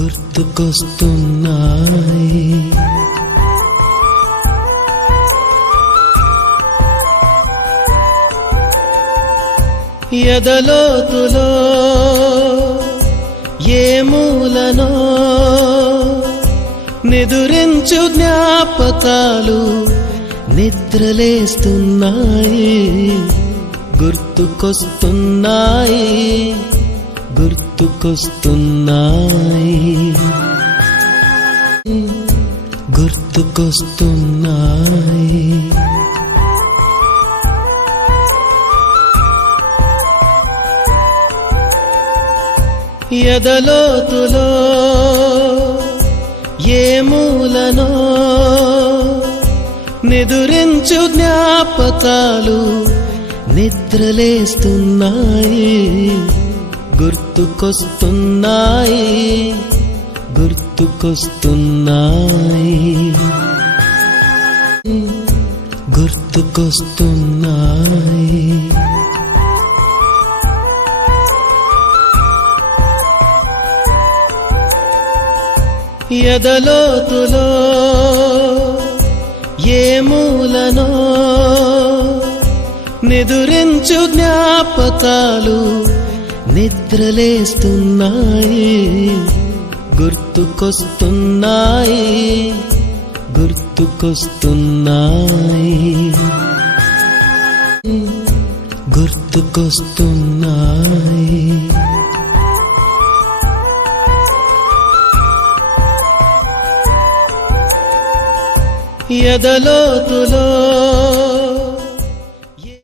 గుర్తుకొస్తున్నాయి. ఎదలోతులో ఏ మూలనో నిదురించు జ్ఞాపకాలు నిద్రలేస్తున్నాయి. గుర్తుకొస్తున్నాయి, గుర్తుకొస్తున్నాయి, గుర్తుకొస్తున్నాయి. ఎదలోతులో ఏ మూలనో నిదురించు జ్ఞాపకాలు నిద్రలేస్తున్నాయి. గుర్తుకొస్తున్నాయి, గుర్తుకొస్తున్నాయి, గుర్తుకొస్తున్నాయి. ఎదలోతులో ఏ మూలనో నిదురించు జ్ఞాపకాలు నిద్రలేస్తున్నాయి. గుర్తుకొస్తున్నాయి, గుర్తుకొస్తున్నాయి, గుర్తుకొస్తున్నాయి. ఎదలోతులో